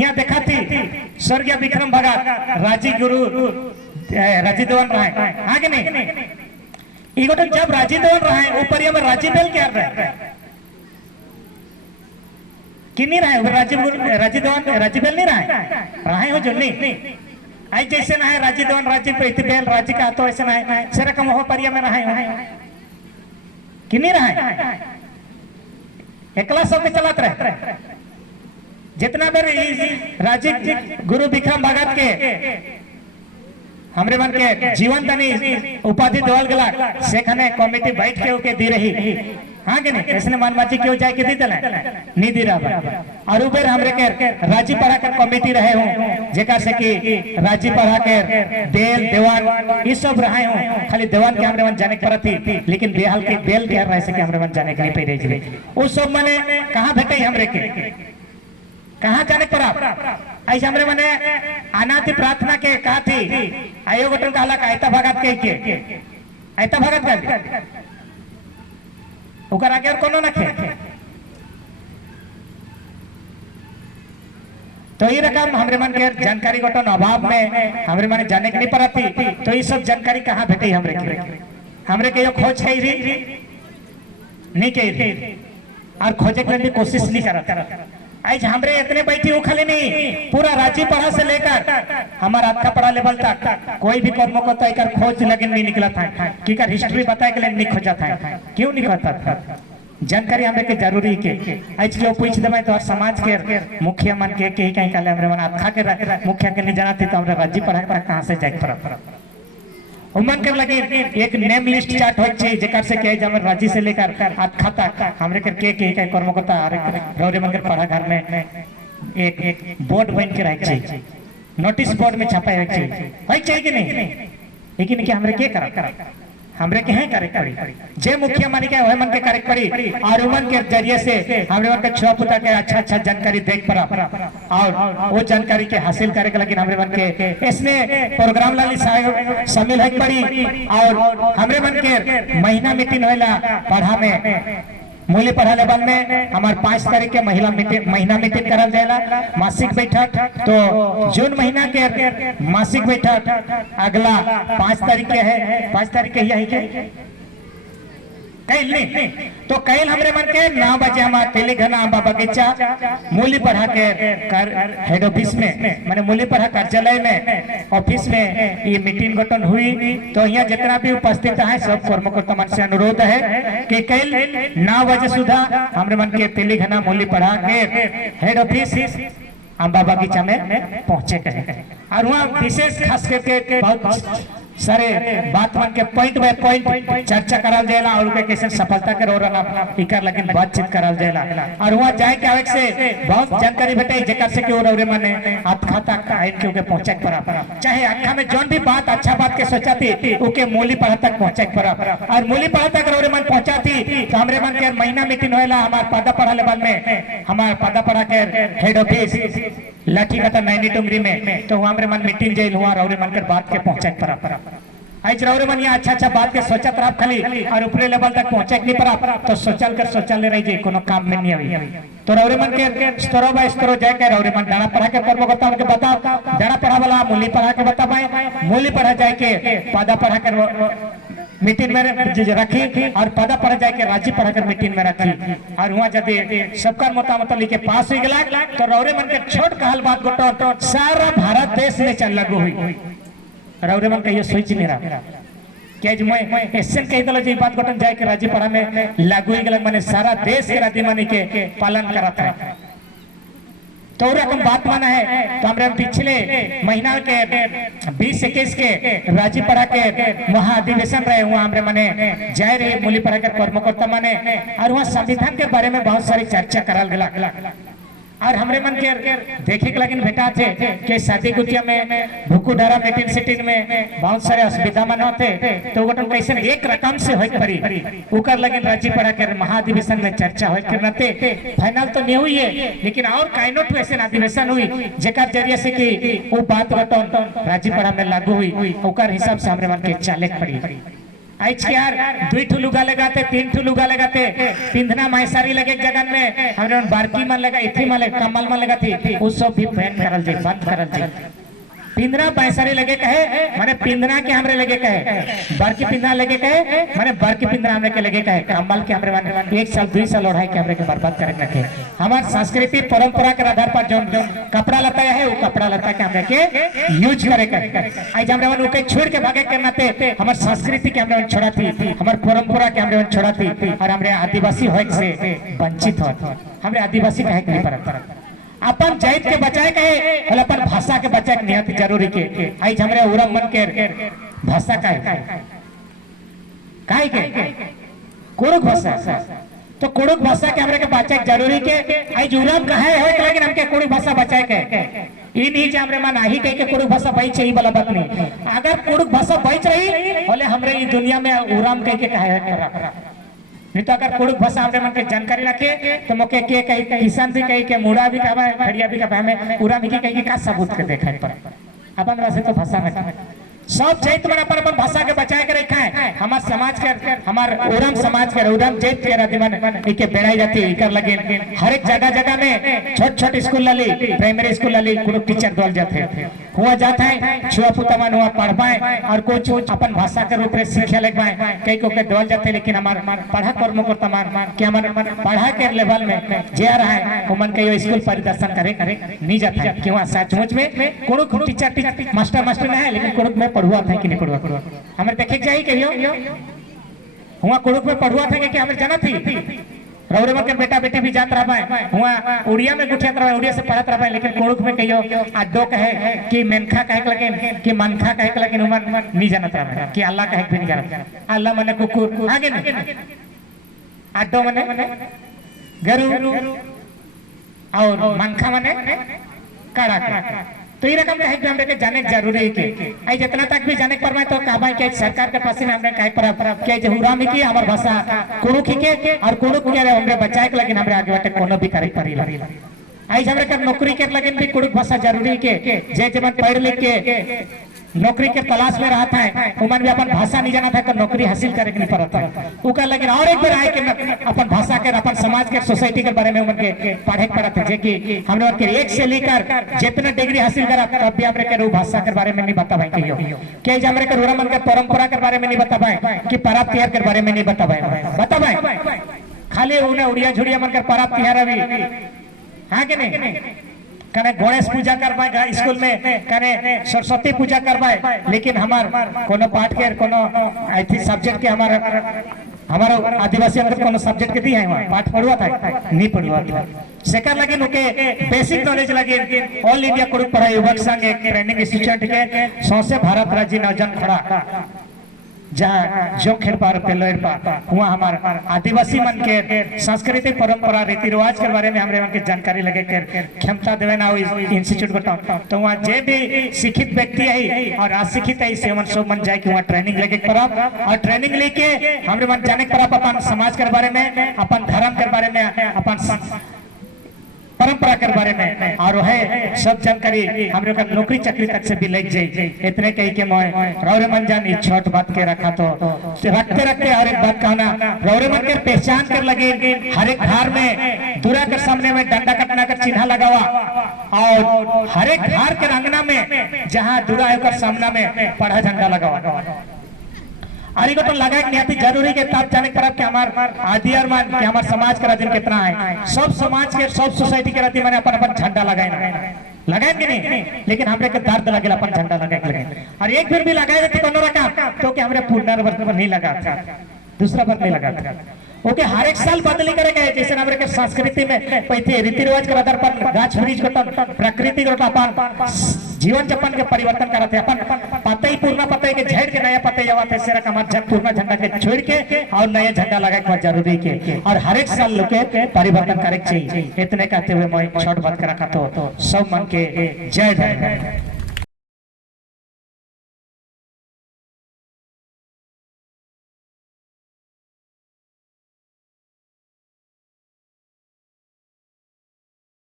यहाँ देखा थी स्वर्गीय विक्रम भगत राजी गुरु राजी देवन रहे हाँ कि नहीं इगोटन जब राजी देवन रहे ऊपर में राजी बेल क्या रहे कि नहीं रहे राजी बेल नहीं रहे हो जो नहीं आई जैसे ना है राजी देवन राजी बेल राजी का तो ऐसे ना है सेरा कम हो परिया में रहे कि नहीं रहे एकला सब में चलत रहे जितना बेर राजी गुरु विक्रम भगत के हमरे मन के जीवन तनी उपाधि देवल गला सेखने कमेटी बैठ के ओके दी रही हाँ कि नहीं इसने मनमाची क्यों जाए के दी दले नहीं दी रहा और उबेर हमरे के राजी पढ़ा के कमेटी रहे हूं जेका से कि राजी पढ़ा के बेल देवान ये सब रहे हूं खाली देवान के हमरे मन जाने के परती लेकिन बेहाल के बेल के रहे से कि हमरे मन जाने के नहीं पे रही वो सब माने कहां भेटे हमरे के कहां जाने पर ऐसे हमरे मने अनादि प्रार्थना के कहा थी आयो गोटन कहला ऐता भगत के ऐता भगत का ओकर आगे और कोनो ना खे तो ये रकम हमरे मन के जानकारी गोटन अभाव में हमरे मन जाने के नहीं परती तो ये सब जानकारी कहां भेटे हमरे के यो खोज है नहीं के और खोजे के लिए कोशिश नहीं करत आज हमरे इतने बैठी हो खाली नहीं पूरा राज्य पढ़ा से लेकर हमारा अच्छा पढ़ा लेवल तक कोई भी कर्म को तो एक खोज लगन नहीं निकला था कि कर हिस्ट्री बताए के लिए नहीं खोजा था क्यों नहीं कहता था जानकारी हमें के जरूरी के आज क्यों पूछ दे तो समाज के मुखिया मन के कहीं कहले हमरे मन अच्छा के मुखिया के नहीं जानती तो हमरे राज्य पढ़ा कहां से जाए पड़ा उमन कर लगे एक नेम लिस्ट चार्ट हो चाहिए जेकर से के जमर राज्य से लेकर खाता तक हमरे के कर्मकर्ता रौरे मन के पढ़ा घर में एक बोर्ड बन के रख चाहिए नोटिस बोर्ड में छापा रख चाहिए कि नहीं लेकिन क्या हमरे के करा हमरे के हैं करे करी जे मुखिया मानी के वह मन के करे करी और उमन के जरिए से हमरे मन के छुआ पुता के अच्छा जानकारी देख पड़ा और वो जानकारी के हासिल करे के लेकिन हमरे मन के इसने प्रोग्राम लाली शामिल है पड़ी और हमरे मन के महीना मीटिंग होला पढ़ा में मूल्य पढ़ा लेवल में हमारे 5 तारीख के महीना मीटिंग करल जाएला मासिक बैठक तो जून महीना के मासिक बैठक अगला 5 तारीख के है 5 तारीख के यही के कैल नहीं तो कैल हमरे मन के 9 बजे हमारे तेलीघना आंबा बगीचा मूल्य पढ़ा के हेड ऑफिस में माने मूल्य पढ़ा कार्यालय में ऑफिस में ये मीटिंग गठन हुई तो यहाँ जितना भी उपस्थित है सब कर्मकर्ता मन से अनुरोध है कि कैल 9 बजे सुधा हमरे मन के तेलीघना मूल्य पढ़ा के हेड ऑफिस अम्बा बगीचा में पहुंचे कहे और वहाँ विशेष खास करके बहुत सारे बात मन के पॉइंट बाय पॉइंट चर्चा कराल जाएला और उनके कैसे सफलता के रोरन इकर लेकिन बातचीत कराल जाएला और वहाँ जाए के आवे से बहुत जानकारी भेटे जेकर से कि और माने हाथ खाता काइन के ओके पहुंचे पर चाहे अखा में जोन भी बात अच्छा बात के सोचाती ओके मूली पढ़ा तक पहुंचे पर और मूली पढ़ा तक और मन पहुंचाती तो हमरे मन के महीना मीटिंग होएला हमार पादा पढ़ा लेवल में हमार पादा पढ़ा के हेड ऑफिस लाठी का 92 डिग्री में तो हमरे मन मीटिंग जेल हुआ और मन कर बात के पहुंचे पर आज रौरे मन यहाँ अच्छा बात के सोचत रहा खाली और ऊपरी लेवल तक पहुंचे नहीं पड़ा तो सोचल ले रही कोनो काम में नहीं अभी तो रौरे मन के स्तरों बाय स्तरों जाके रौरे मन डाना पढ़ा के कर्म करता उनके बताओ डाना पढ़ा वाला मूली पढ़ा के बता पाए मूली पढ़ा जाए के पादा पढ़ा कर मीटिंग में रखी और पदा पढ़ा जाए के राज्य पढ़ा कर मीटिंग में रखी और वहाँ जब सबका मतामत लिखे पास हो गया तो रौरे मन के छोट कहल बात गोटो सारा भारत देश में चल लागू हुई रौरे मन कहियो सोच नहीं रहा क्या मैं एसन कह दलो जी बात घटन जाए के राज्य पढ़ा में लागू ही गलत माने सारा देश के राज्य मानी के पालन करता है तो रकम बात माना है तो हमरे पिछले महीना के 20-21 के राज्य पढ़ा के महाधिवेशन रहे हुआ हमरे माने जाए रहे मूली पढ़ा के कर्मकर्ता माने और वहाँ संविधान के बारे में बहुत सारी चर्चा कराल गला और हमरे मन के देखे के लगिन बेटा थे कि शादी गुटिया में भूकू धारा मीटिंग सिटिंग में बहुत सारे असुविधा मन होते तो गठन कैसे एक रकम से होई पड़ी उकर लगिन राज्य पढ़ा के महाधिवेशन में चर्चा होई करते फाइनल तो नहीं हुई है लेकिन और काइनो टू ऐसे अधिवेशन हुई जेकर जरिए से कि वो बात गठन राज्य पढ़ा में लागू हुई उकर हिसाब से हमरे मन के चले पड़ी आज के यार 2 ठो लुगा लगाते 3 ठो लुगा लगाते पिंधना मायसारी लगे जगन में हमरे बारकी मन लगा इथी मन लगा कमल मन लगा थी उस सब भी बैन करल जे बंद करल जे पिंधना पैसारी लगे कहे माने पिंधना के हमरे लगे कहे बारकी पिंधना लगे कहे माने बारकी पिंधना हमरे के लगे कहे कमल के हमरे माने 1 साल 2 साल ओढ़ाई के हमरे के बर्बाद करे रखे हमार संस्कृति परंपरा के आधार पर जो कपड़ा लता है वो कपड़ा लता के हमरे के यूज करे आज हमरे मन के छोड़ के भागे करना थे हमार संस्कृति के हमरे मन छोड़ा थी हमार परंपरा के हमरे मन छोड़ा थी और हमरे आदिवासी होए से वंचित हो हमरे आदिवासी कहे नहीं पड़ता अपन जाइत के बचाए कहे और अपन भाषा के बचाए नियत जरूरी के आज हमरे उरम मन के भाषा का के कुरुक भाषा तो कुरुक भाषा के हमरे के बचाए जरूरी के आज उरम कहे है लेकिन हमके कुरुक भाषा बचाए के ई नहीं जे हमरे मन आही कह के कुरुक भाषा बच चाहिए वाला बात नहीं अगर कुरुक भाषा बच रही बोले हमरे ई दुनिया में उरम कह के कहे है नहीं तो अगर कुड़ुक भाषा हमरे मन के जानकारी रखे तो मोके के कही किसान भी कही के मुड़ा भी कहबा खड़िया भी कहबा हमें पूरा भी कही के का सबूत के देखाई पर अपन वैसे तो भाषा में सब चैत में अपन अपन भाषा के बचाए के रखा है हमार समाज के हमार उरम समाज के उरम चैत के रदिमन इके बेड़ाई जाती इकर लगे हर एक जगह में छोट स्कूल लली प्राइमरी स्कूल लली कुड़ुक टीचर दल जाते हुआ जाता है छुआ पुतमन हुआ पढ़ पाए और कुछ अपन भाषा के रूप में सीखे लग पाए कई को के दल जाते लेकिन हमार पढ़ा कर्म करता मान कि हमार पढ़ा के लेवल में जे आ रहा है वो मन के स्कूल परिदर्शन करे नहीं जाता है क्यों सचमुच में कुड़ुक टीचर मास्टर नहीं है लेकिन कुड़ुक में पढ़ुआ था कि नहीं पढ़ुआ हमें देखे चाहिए कहियो हुआ कुड़ुक में पढ़ुआ था कि हमें जाना थी रौरे मन के बेटा बेटी भी जात रहा है हुआ उड़िया में गुठियात रहा उड़िया से पढ़त रहा लेकिन कुड़ुक में कहियो अड्डो कहे कि मेनखा कहे लगे कि मनखा कहे लगे उमर नहीं जानत रहा कि अल्लाह कहे भी नहीं जानत अल्लाह मने कुकुर आगे नहीं अड्डो मने गरु और मनखा मने कड़ा तो ये रकम कहे हमरे के जाने जरूरी है कि आई जितना तक भी जाने पर मैं तो कहबाई के सरकार के पास में हमने कहे पर के जहुरा में की हमर भाषा कुड़ुक के और कुड़ुक के हमरे बचाए के लेकिन हमरे आगे बाटे कोनो भी करे पड़ी आई हमरे के नौकरी के लेकिन भी कुड़ुक भाषा जरूरी के जे जमन पढ़ लिख के नौकरी के तलाश में रहा था उमन भी अपन भाषा नहीं जाना था तो नौकरी हासिल करे नहीं पड़ता उका लेकिन और एक बार आए के अपन भाषा के अपन समाज के सोसाइटी के बारे में उमन के पढ़े पड़त है कि हमने उनके 1 से लेकर जितना डिग्री हासिल करा तब भी हमरे के भाषा के बारे में नहीं बता पाए कहियो के हमरे के रोरा मन के परंपरा के बारे में नहीं बता पाए कि परब त्योहार के बारे में नहीं बता पाए खाली उन्हें उड़िया झुड़िया मन के परब त्योहार अभी हाँ कि नहीं कने गणेश पूजा करवाए स्कूल में कने सरस्वती पूजा करवाए लेकिन हमार कोनो पाठ के कोनो ऐथी सब्जेक्ट के हमार हमारा आदिवासी अंदर कोनो सब्जेक्ट के दी है वहाँ पाठ पढ़ुआ था नहीं पढ़ुआ था सेकर लगे नुके बेसिक नॉलेज लगे ऑल इंडिया कुरुक पढ़ाई युवक संघ एक ट्रेनिंग इंस्टीट्यूट के सौसे भारत राज्य नौजन खड़ा जहाँ जो खेल पार पेलोर पा वहाँ हमारा आदिवासी मन के संस्कृति परंपरा रीति रिवाज के बारे में हमरे मन के जानकारी लगे के क्षमता देवे ना इंस्टीट्यूट को तो वहाँ जे भी शिक्षित व्यक्ति है और अशिक्षित है इसे मन सब मन जाए कि वहाँ ट्रेनिंग लेके परब और ट्रेनिंग लेके हमरे मन जाने के परब अपन समाज के बारे में अपन धर्म के बारे में अपन परंपरा के बारे में और है सब जानकारी हम लोग का नौकरी चाकरी तक से भी लग जाए इतने कही के मैं रौरे मन जान छोट बात के रखा तो रखते रखते हर एक बात कहना रौरे मन के पहचान कर लगे हर एक घर में दूरा के सामने में डंडा कटना कर चिन्ह लगावा और हर एक घर के अंगना में जहाँ दूरा है सामना में पढ़ा झंडा लगावा अरे को तो लगा कि जरूरी के तब जाने पर कि हमार आदि और मान कि हमार समाज का राजन कितना है सब समाज के सब सोसाइटी के राजन मैंने अपन अपन झंडा लगाए कि नहीं लेकिन हमरे के दर्द लगे अपन झंडा लगाए और एक फिर भी लगाए थे कोनो रखा क्योंकि हमरे पुनर्वर्त पर नहीं लगा था दूसरा बार नहीं लगा था ओके हर एक साल बदली करेगा जैसे हमरे के संस्कृति में पहले रीति रिवाज के आधार पर गाछ वृक्ष को प्रकृति को अपन जीवन यापन के परिवर्तन करते अपन पता ही पूर्णा पता है कि झेड़ के नया पता जवा थे सेरा का पूर्णा झंडा के छोड़ के और नया झंडा लगा के जरूरी के और हर एक साल लोग के परिवर्तन करे चाहिए इतने कहते हुए मैं छोट बात कर रखा तो सब मन के जय जय